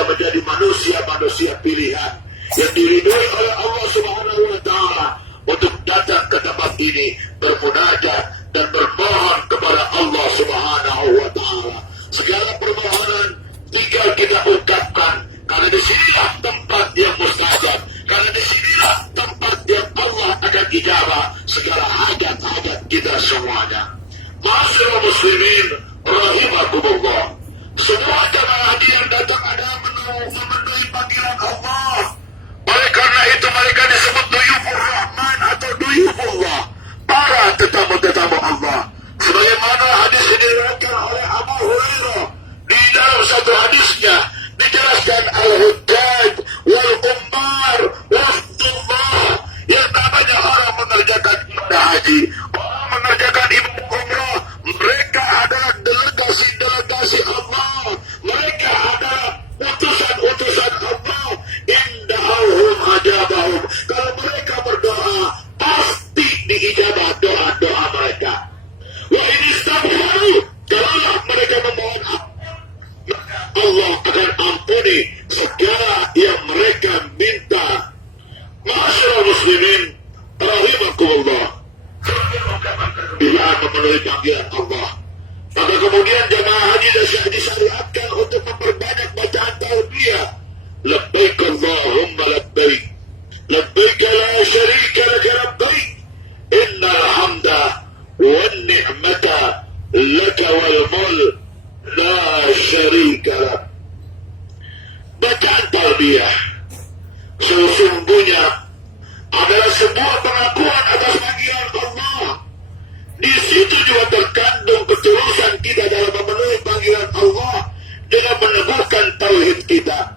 kita menjadi manusia-manusia pilihan yang diridhoi oleh Allah Subhanahu wa Ta'ala untuk datang ke tempat ini bermunajat dan bermohon kepada Allah Subhanahu wa Ta'ala. Segala permohonan tinggal kita ungkapkan, karena disinilah tempat yang mustajab, karena disinilah tempat yang Allah akan ijabah segala hajat-hajat kita semuanya. Ma'asyiral muslimin rahimakumullah, semua jemaah haji yang datang adalah memenuhi panggilan Allah. Oleh karena itu mereka disebut duyufur rahman atau duyufullah, para tetamu-tetamu Allah. Sebagaimana hadis ini diriwayatkan oleh Abu Hurairah, di dalam satu hadisnya dijelaskan al-hujjaj wal-ummar wafdullah, yang namanya orang mengerjakan ibadah haji, orang mengerjakan ibadah umrah, mereka adalah delegasi-delegasi Allah, mereka adalah utusan-utusan Allah. Indahum ajabahum, kalau mereka berdoa pasti diijabah doa-doa mereka. Wa in istaghfaru, kalaulah mereka memohon Allah akan ampuni segala yang mereka minta. Ma'asyiral muslimin rahimakumullah, bila memenuhi panggilan Allah, maka kemudian jemaah haji disyariatkan untuk memperbanyak bacaan talbiyah. Labbaik Allahumma labbaik, labbaik la syarika lak labbaik, innal hamda wan ni'mata laka wal mulk la syarika lak. Bacaan talbiyah sesungguhnya adalah sebuah pengakuan atas panggilan Allah. Di situ juga terkandung ketulusan kita dalam memenuhi panggilan Allah dengan meneguhkan tauhid kita.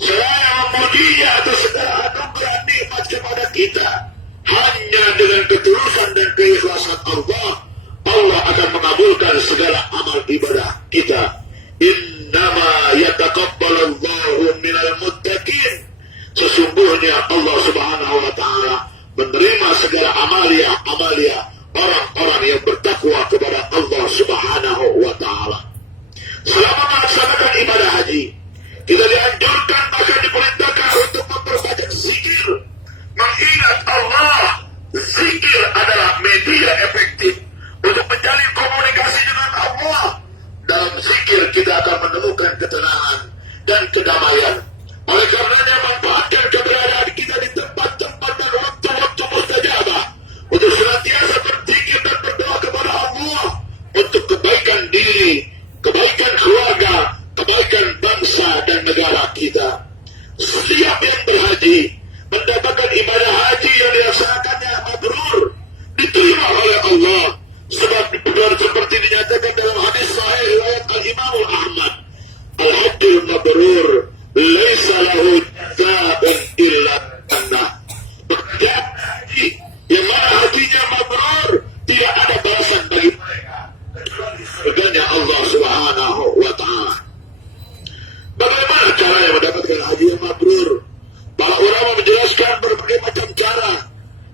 Selain memujinya atas segala anugerah nikmat kepada kita, hanya dengan ketulusan dan keikhlasan Allah, Allah akan mengabulkan segala amal ibadah kita. Innama yataqabbalallahu minal muttaqin. Sesungguhnya Allah Subhanahu wa Ta'ala menerima segala amalia orang-orang yang bertakwa kepada Allah Subhanahu wa Ta'ala. Selama melaksanakan ibadah haji, kita dianjurkan bahkan diperintahkan untuk memperbanyak zikir, mengingat Allah. Zikir adalah media efektif untuk menjalin komunikasi dengan Allah. Dalam zikir kita akan menemukan ketenangan dan kedamaian. Oleh karenanya manfaatkan keberadaan kita di tempat-tempat dan waktu-waktu mustajabah untuk senantiasa berzikir dan berdoa kepada Allah untuk kebaikan diri, kebaikan keluarga, kebaikan bangsa dan negara kita. Setiap yang berhaji mendapatkan ibadah haji yang dilaksanakannya mabrur, diterima oleh Allah, sebab seperti dinyatakan dalam hadis sahih riwayat Al-Imam Ahmad, al-hajjul mabrur laisa lahu jazaa'un illa jannah. Haji yang mana hajinya mabrur, tidak ada balasan bagi mereka surganya Allah Subhanahu wa Ta'ala. Bagaimana caranya mendapatkan haji yang mabrur? Para ulama menjelaskan berbagai macam cara.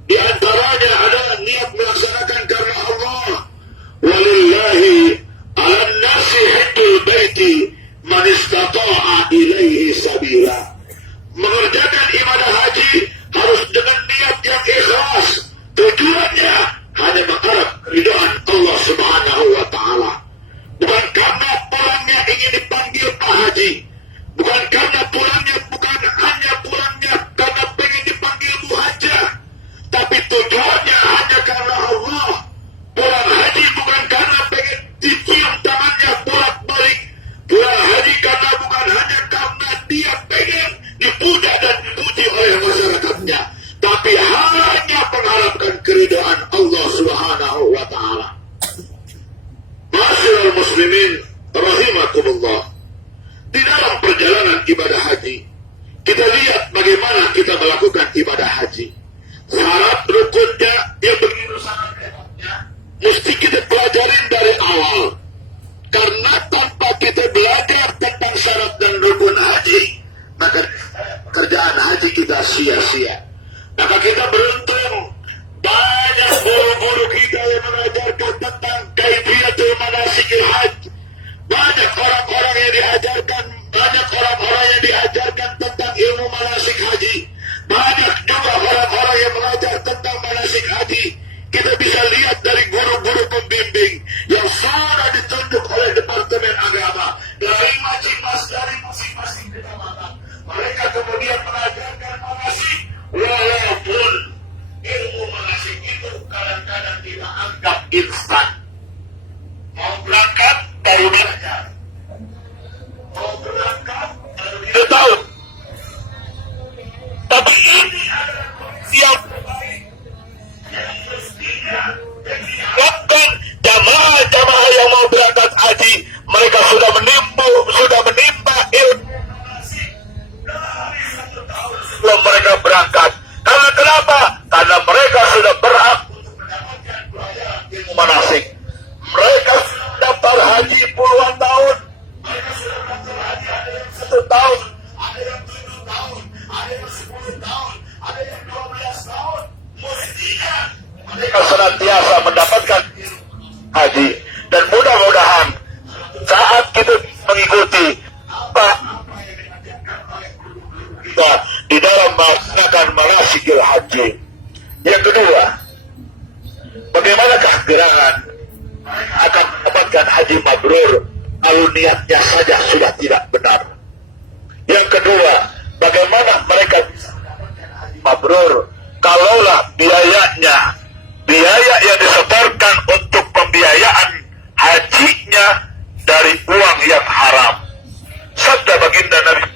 Di antaranya adalah niat melaksanakan karena Allah. Walillahi 'alan nasi hajjul baiti man istata'a ilaihi sabila. Mengerjakan ibadah haji harus dengan niat yang ikhlas. Tujuannya hanya mengharap keridhaan Allah Subhanahu wa Ta'ala. Bukan karena pulangnya ingin dipanggil Pak Haji, bukan karena pulangnya karena pengen dipanggil Bu Haja, tapi tujuannya hanya karena Allah. Pulang haji bukan karena pengen dicium tangannya bolak-balik. Pulang haji karena bukan hanya karena dia pengen dipuja dan dipuji oleh masyarakatnya, tapi hanya mengharapkan keridhaan Allah Subhanahu wa Ta'ala. Ma'asyiral muslimin rahimakumullah, di dalam perjalanan ibadah haji, kita lihat bagaimana kita melakukan ibadah haji. Syarat rukunnya yang begitu sangat hebatnya mesti kita pelajarin dari awal. Karena tanpa kita belajar tentang syarat dan rukun haji, maka kerjaan haji kita sia-sia. Maka kita beruntung banyak haji, kita bisa lihat dari guru-guru pembimbing yang sudah ditunjuk oleh Departemen Agama dari masing-masing kecamatan. Mereka kemudian mengajarkan manasik, walaupun ilmu manasik itu kadang-kadang kita anggap instan. Mau berangkat baru belajar, mau berangkat baru tidak tahu. Tapi ini adalah kondisi yang terbaik yang mestinya diharapkan jamaah-jamaah yang mau berangkat haji. Mereka sudah menimba ilmu manasik dari 1 tahun sebelum mereka berangkat. Karena kenapa? Karena mereka sudah berhak untuk mendapatkan pelajaran ilmu manasik. Mereka sudah daftar haji puluhan tahun. Mereka sudah daftar haji ada yang 1 tahun, ada yang 7 tahun, ada yang 10 tahun, ada yang 12 tahun. Mestinya mereka senantiasa mendapatkan haji. Dan mudah-mudahan saat kita mengikuti apa yang diajarkan oleh guru-guru kita di dalam melaksanakan manasikil haji. Yang kedua, bagaimanakah gerangan akan mendapatkan haji mabrur kalau niatnya saja sudah tidak benar? Yang kedua, bagaimana mereka bisa mendapatkan haji mabrur kalaulah biaya yang disetorkan untuk pembiayaan hajinya dari uang yang haram? Sabda baginda Nabi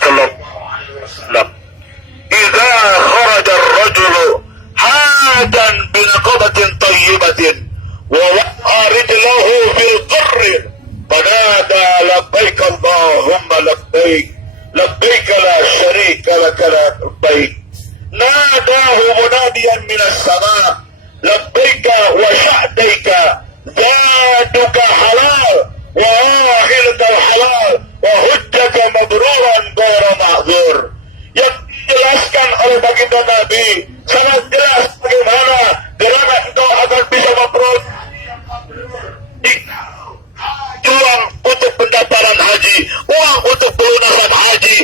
sallallahu alaihi wasallam, "Idza kharaja ar-rajulu hadan bi naqabatin tayyibatin wa wa'a rijlahu fil qarr fanada labbaik Allahumma labbaik labbaik la syarika lak labbaik nadahu munadiyan minas sama labbaika wa sya'daika zaduka halal wa ahiluka halal wa hujjaka mabruran ghaira ma'zur." Yang dijelaskan oleh baginda Nabi sangat jelas bagaimana gerangan engkau akan bisa memperoleh uang untuk pendaftaran haji, uang untuk pelunasan haji,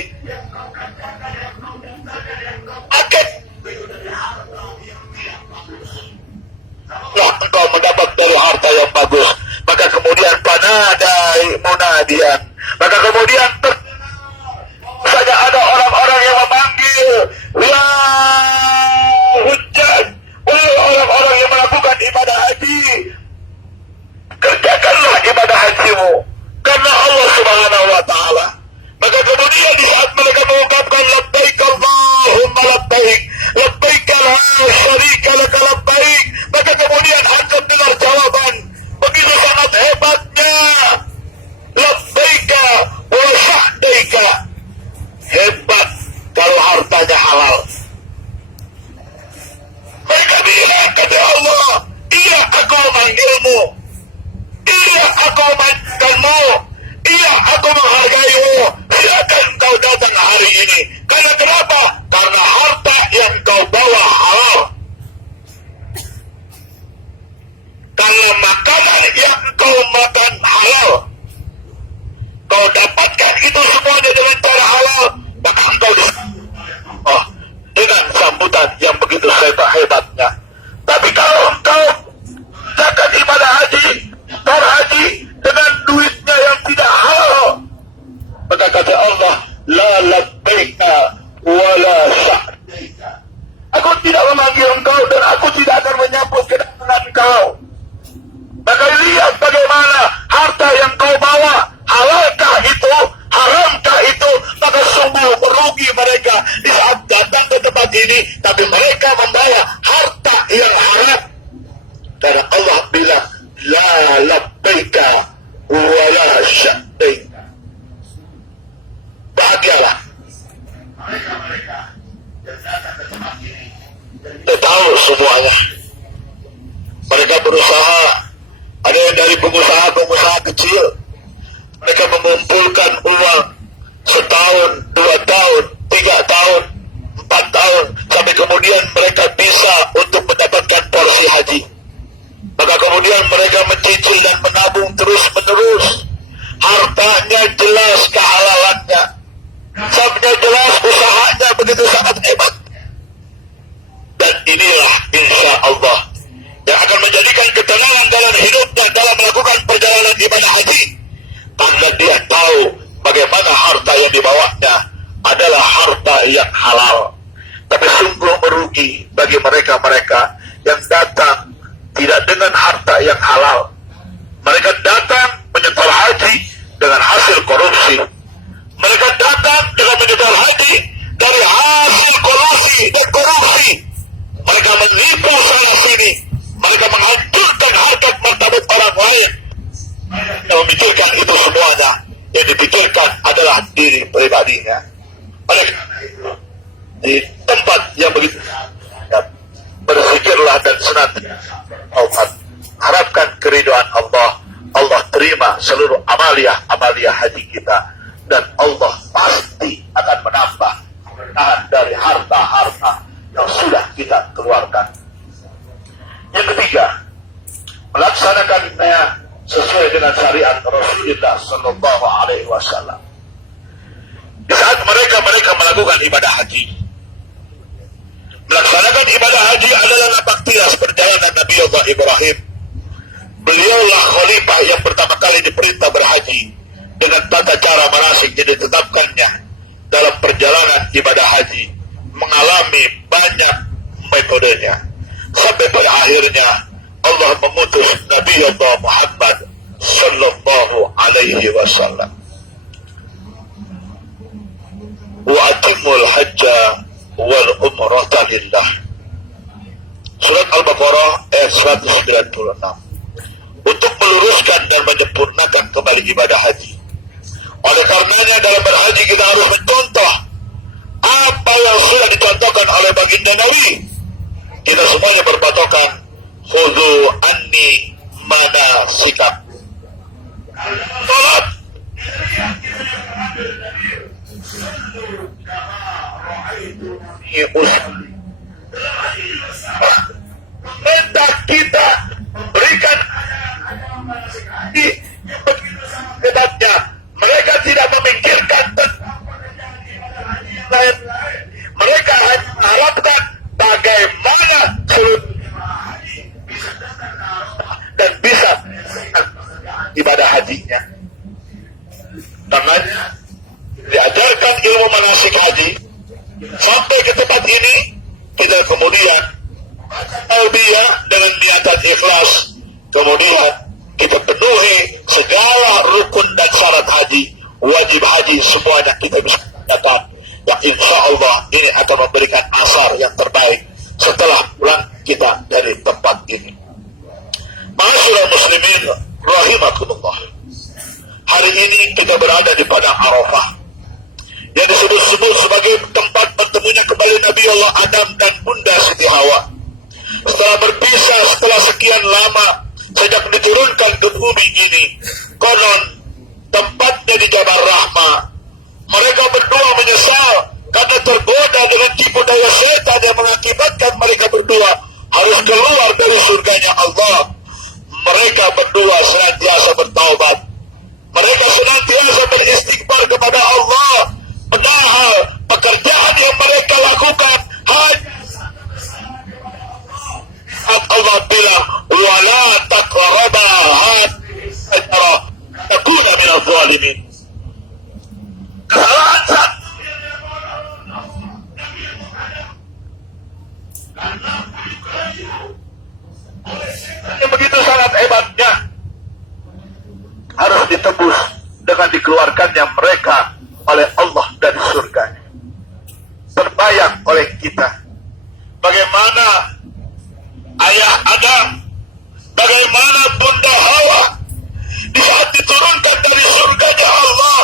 akad engkau mendapat dari harta yang bagus. Maka kemudian panadai munadian, maka kemudian saja ada orang-orang yang memanggil, ya hujjaj, orang-orang yang melakukan ibadah haji, kerjakanlah ibadah hajimu karena Allah Subhanahu wa ta'ala. Maka kemudian di saat mereka mengucapkan labbaik Allahumma labbaik labbaik la syarika lak labbaik, maka kemudian antum dengar jawaban begitu sangat hebatnya, labbaika wa sya'daika. Hebat kalau hartanya halal. Mereka bilang kata Allah, iya aku memanggilmu, iya aku memanggilkanmu, iya aku menghargaimu, silakan kau datang hari ini. Karena kenapa? Karena harta yang kau bawa halal. Karena makanan yang kau makan halal, kau dapatkan itu semuanya dengan cara halal, maka engkau disambut dengan sambutan yang begitu hebatnya. Tapi kalau engkau melakukan ibadah haji, haji dengan duitnya yang tidak halal, maka kata Allah, la labbaika wa la sa'daika. Aku tidak memanggil engkau dan aku tidak akan menyambut kedatangan engkau. Maka lihat bagaimana harta yang kau bawa, halalkah itu, haramkah itu, maka sungguh merugi mereka di saat datang ke tempat ini, tapi mereka membawa harta yang haram. Karena Allah bilang, la labbaika wa la sya'daika. Bahagialah mereka yang datang ke tempat ini. Kita tahu semuanya. Mereka berusaha, ada yang dari pengusaha kecil, mereka mengumpulkan uang setahun, 2 tahun, 3 tahun, 4 tahun, sampai kemudian mereka bisa untuk mendapatkan porsi haji. Maka kemudian mereka mencicil dan menabung terus-menerus. Hartanya jelas kehalalannya, sabnya jelas, usahanya begitu sangat hebat. Dan inilah insya Allah dengan ibadah haji? Karena dia tahu bagaimana harta yang dibawanya adalah harta yang halal. Tapi sungguh merugi bagi mereka-mereka yang datang tidak dengan harta yang halal. Mereka datang menyetor haji dengan hasil korupsi. Mereka datang dengan menyetor haji dari hasil korupsi dan korupsi. Mereka menipu sana sini. Mereka menghancurkan harkat martabat orang lain. Yang memikirkan itu semuanya, yang dipikirkan adalah diri pribadinya. Oleh karena itu, di tempat yang begitu berpikirlah dan senantiasa bertaubat, harapkan keridhaan Allah. Allah terima seluruh amalia haji kita, dan Allah pasti akan menambah keberkahan dari harta-harta yang sudah kita keluarkan. Yang ketiga, melaksanakannya sesuai dengan syariat Rasulullah Sallallahu Alaihi Wasallam. Di saat mereka melakukan ibadah haji, melaksanakan ibadah haji adalah napak tilas perjalanan Nabi Allah Ibrahim. Beliaulah khalifah yang pertama kali diperintah berhaji dengan tata cara manasik yang ditetapkannya dalam perjalanan ibadah haji, mengalami banyak metodenya, sampai pada akhirnya Allah memutus Nabi Allah Muhammad Sallallahu Alaihi Wasallam. Wa atimul hajja wal umrata lillah. Surat Al-Baqarah ayat 196. Untuk meluruskan dan menyempurnakan kembali ibadah haji. Oleh karenanya dalam berhaji kita harus mencontoh apa yang sudah dicontohkan oleh baginda Nabi. Kita semuanya berpatokan khudhu anni manasikak. Salat. Minta kita berikan hebatnya. Mereka tidak memikirkan tentang lain. Mereka hanya mengharapkan bagaimana seluruh dan bisa ibadah hajinya. Makanya diajarkan ilmu manasik haji sampai ke tempat ini, kita kemudian talbiyah dengan niatan ikhlas, kemudian kita penuhi segala rukun dan syarat haji, wajib haji semuanya kita bisa datang, yang insya Allah ini akan memberikan asar yang terbaik setelah pulang kita dari tempat ini. Ma'asyiral muslimin rahimakumullah, hari ini kita berada di padang Arafah yang disebut-sebut sebagai tempat bertemunya kembali Nabi Allah Adam dan Bunda Siti Hawa. Setelah berpisah setelah sekian lama sejak diturunkan ke bumi ini, konon tempatnya di Jabal Rahmah. Mereka berdua menyesal karena tergoda dengan tipu daya setan yang mengakibatkan mereka berdua harus keluar dari surganya Allah. Mereka berdua senantiasa bertaubat. Mereka senantiasa beristighfar kepada Allah. Padahal pekerjaan yang mereka lakukan hanya Allah bilang wala taqraba hadhihi syajara takuna minadh dhalimin. Kesalahan satu yang begitu sangat hebatnya harus ditebus dengan dikeluarkannya mereka oleh Allah dari surganya. Terbayang oleh kita bagaimana ayah Adam, bagaimana Bunda Hawa di saat diturunkan dari surganya Allah,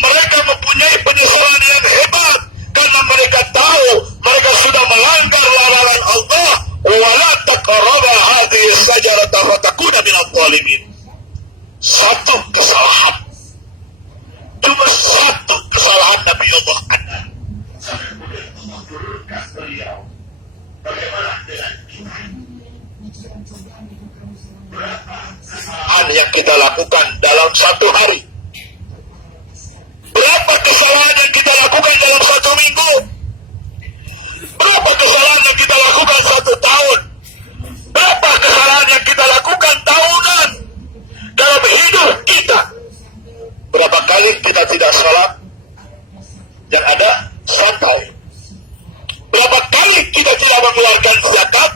mereka mempunyai penyesalan yang hebat karena mereka tahu mereka sudah melanggar larangan Allah. Wala taqraba hadhihi syajarata fatakuna minadh dhalimin. Satu kesalahan, cuma satu kesalahan Nabi Allah Adam. Bagaimana dengan kita? Berapa kesalahan yang kita lakukan dalam satu hari? Berapa kesalahan yang kita lakukan dalam satu minggu? Berapa kesalahan yang kita lakukan satu tahun? Berapa kesalahan yang kita lakukan tahunan? Dalam hidup yang ada zakat. Berapa kali kita tidak mengeluarkan zakat?